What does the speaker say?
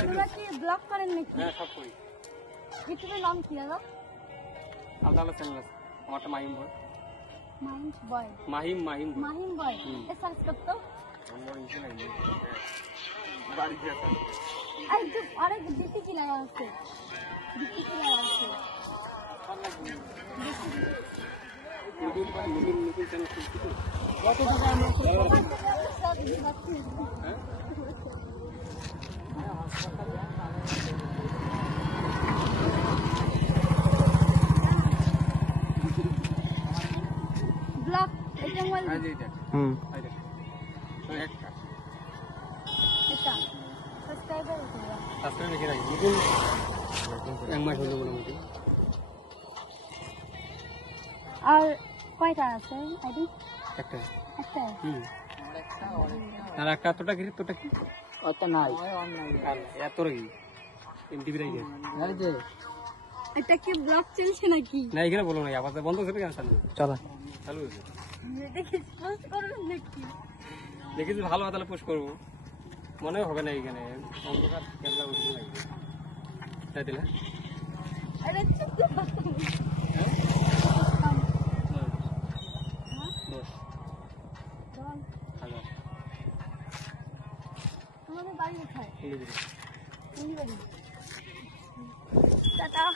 তোমরা কি ব্লগ করেন নাকি? হ্যাঁ সব করি। ইউটিউবের নাম কি দাদা? আলাদা আলাদা চ্যানেল আছে আমারটা মাহিম বয়। মাহিম বয়। মাহিম মাহিম বয় এ সার্চ করতো। আমার ইচ্ছে নাই বাড়িতে আছে। আরে তো আরে দিতে কি লাগা আছে? দিতে কি লাগা আছে? নতুন চ্যানেল খুলছি তো। কত টাকা আমরা সব দিচ্ছি। হ্যাঁ ব্লগ এটা মোবাইল আজ এইটা আইডা একটা এটা সাবস্ক্রাইবার আছে সাবস্ক্রাইব রেখে রাখি নতুন এক মাস হলো মোটামুটি। আর কয়টা আছে আইডি? একটা একটা আর একটা তোটা কি তোটা কি ওটা নাই আর এত রে এমটিভি রাই এই যে এটা কি ব্লগ চলছে নাকি? না এখানে বলো না আবার বন্ধ হবে কেন চালু চলো চালু হয়েছে দেখি পোস্ট করবেন নাকি? দেখেছি ভালো তাহলে পোস্ট করবো মনে হবে না এখানে অন্ধকার ক্যামেরা উঠে লাগবে তাই দিলে আরে চুপ তোমাদের বাড়ি কোথায়? টাটা।